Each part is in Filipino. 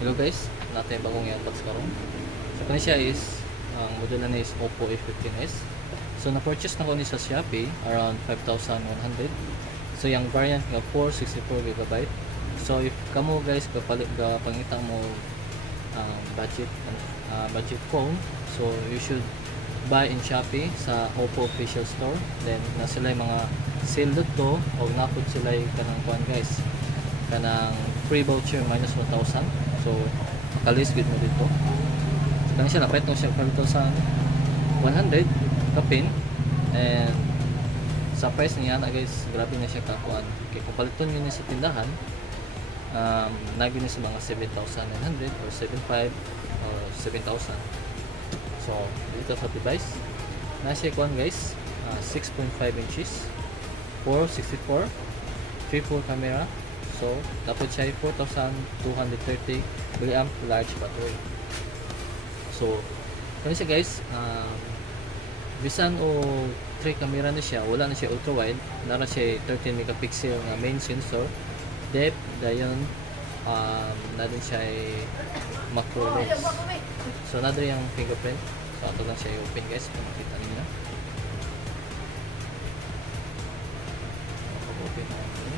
Hello guys, natin bagong unbox karon. So kani siya is ang model na is Oppo A15s. So na-purchase na ko ni sa Shopee around 5,100. So yung variant nga 464 GB. So if kamo guys kapalit ga pangita mo budget phone, so you should buy in Shopee sa Oppo official store. Then na sila mga sale dito o napod sila kanang kuan guys. Kanang free voucher minus 1,000. So makalis gid mo dito. So kani siya napait no siya 5,100 kapin, and sa price niya na guys, grabe na siya kakuan. Kay kung paliton niyo sa tindahan, nagin sa mga 7,900 or 7,500 or 7,000. So dito sa device na siya kuan guys, 6.5 inches, 464 triple camera. So dapat siya 4,230 mAh large battery. So kani siya guys, bisan o 3 camera na siya, wala na siya ultra wide, nara siya 13 megapixel nga main sensor, depth dayon, na din siya macro lens. So na din yung fingerprint. So ato lang siya i-open guys kung makita niyo. Open na natin.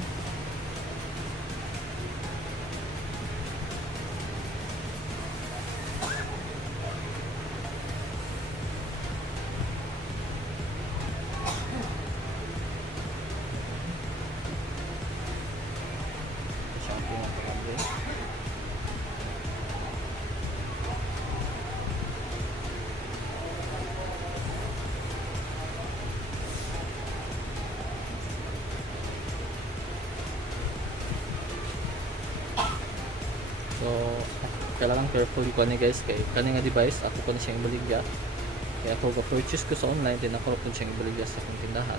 So kailangan careful ko ni guys, kay kani nga device ako pa na siyang ibaligya. Kaya ako ga-purchase ko sa online, din ako pa siyang ibaligya sa akong tindahan.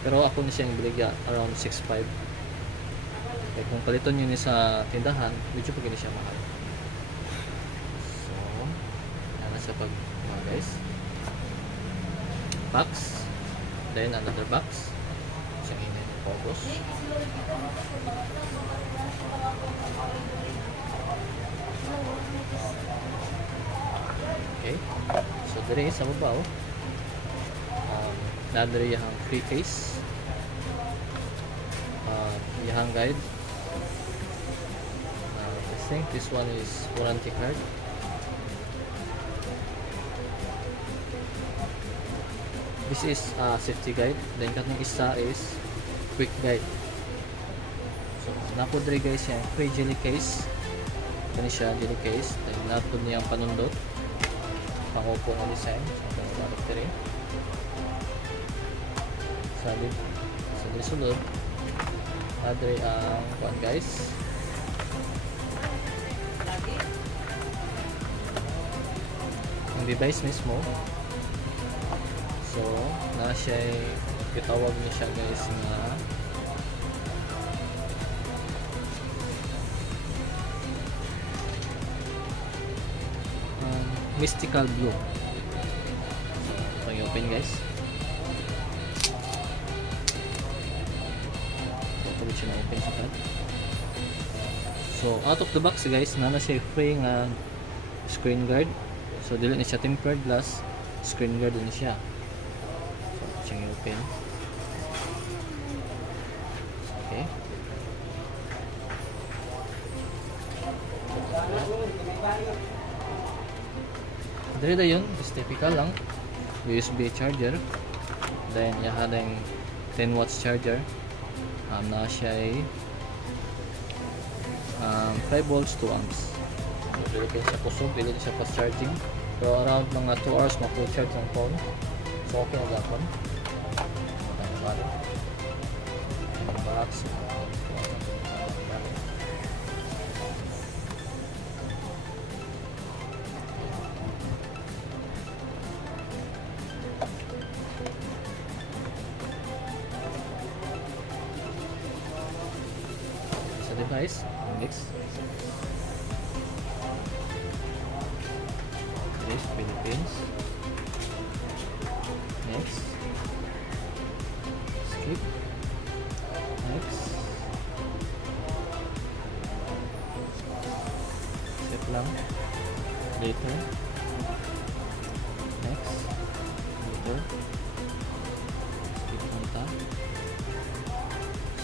Pero ako na siyang ibaligya around 6,500. Kaya kung paliton niyo ni sa tindahan, medyo pa gini siya mahal. So yan na siya pag mga guys. Box, then another box. Siyang ini focus. Okay, so dire sa babaw, nadiri yung free case, yung guide. I think this one is warranty card. This is safety guide. Then katong isa is quick guide. So napod rin guys yung free jelly case. Kani siya jelly case. Then napod niya ang panundot, pangupo ng design. So napod rin sa sulod adre ang kuan guys. Ang device mismo, so na siya kitawag niya siya guys nga mystical blue. So i-open guys. Siya na open sa card. So out of the box guys, nana siya free nga screen guard. So dili na siya tempered glass, screen guard din siya. So siyang i-open. Okay. Dili na yun, is typical lang. USB charger. Then yaha yung 10 watts charger. Na siya ay 5 volts 2 amps. So dili siya kusog, dili siya fast charging. So around mga 2 hours ma-full charge ang phone. So okay na gapon. Box. Device mix. This Philippines. Next. Skip. Next. lang. Later. Next. Later. Skip lang ta.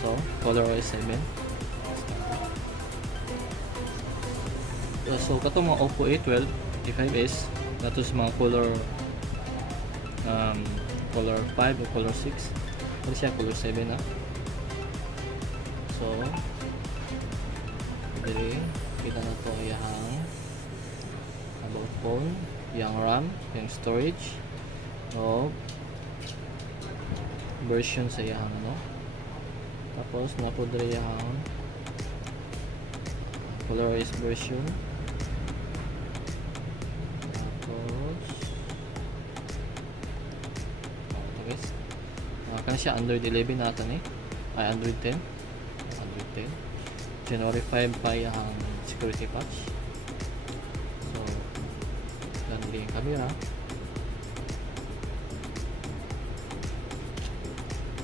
So, ColorOS 7. So, katong mga Oppo A12, A5s, nato sa mga color 5 o color 6. Ano siya, color 7 na. So, dili kita na to yung about phone, yung RAM, yung storage, o version sa yung no. Tapos napo diri yung ColorOS version. Kan siya Android 11 natin ay Android 10 January 5 pa yung security patch. So ganun yung camera.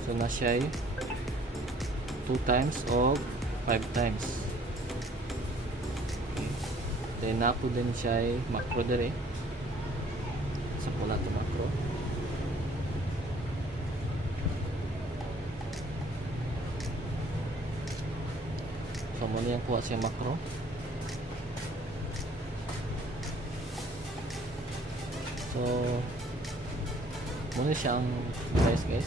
So na siya 2 times o 5 times. Okay. Then napo din siya macro dire sa pula to macro. So, muna yung kuha siya macro. So, muna siya ang price guys.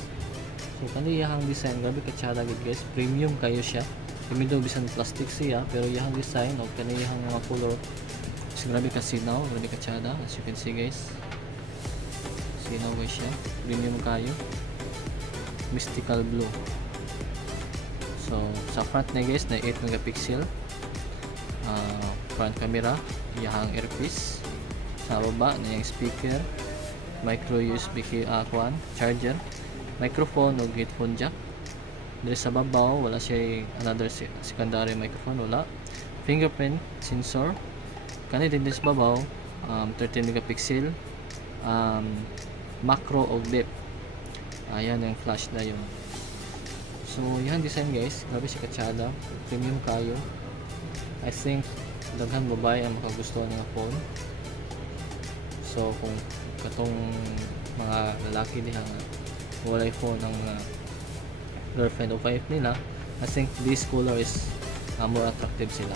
So, kaniyahang design, grabe katsada guys. Premium kayo siya. Kami daw bisan plastic siya, pero yung design o kaniyahang mga color. So, grabe kasinaw, grabe katsada. As you can see guys. Sinaw guys siya. Premium kayo. Mystical blue. So, sa front na guys, na 8 megapixel front camera, yung earpiece. Sa baba na yung speaker, micro USB charger, microphone o headphone jack. Dito sa babaw, wala siya another secondary microphone, wala. Fingerprint sensor. Kani din sa babaw, 13 megapixel, macro o depth. Ayan yung flash na yun. So, yan design guys, grabe si katsada, premium kayo. I think daghan babae ang makagustuhan ng phone. So, kung katong mga lalaki diha nga walay phone ang girlfriend o wife nila, I think this color is more attractive sila.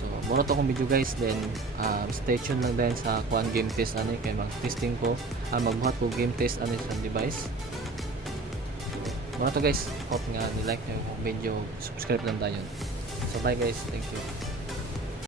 So, mura to akong video guys, then stay tuned lang din sa kuan game test ani kay mag-testing ko, magbuhat ko game test ani sa device. Mga to guys, hope nga ni-like nyo yung video, subscribe lang tayo. So bye guys, thank you.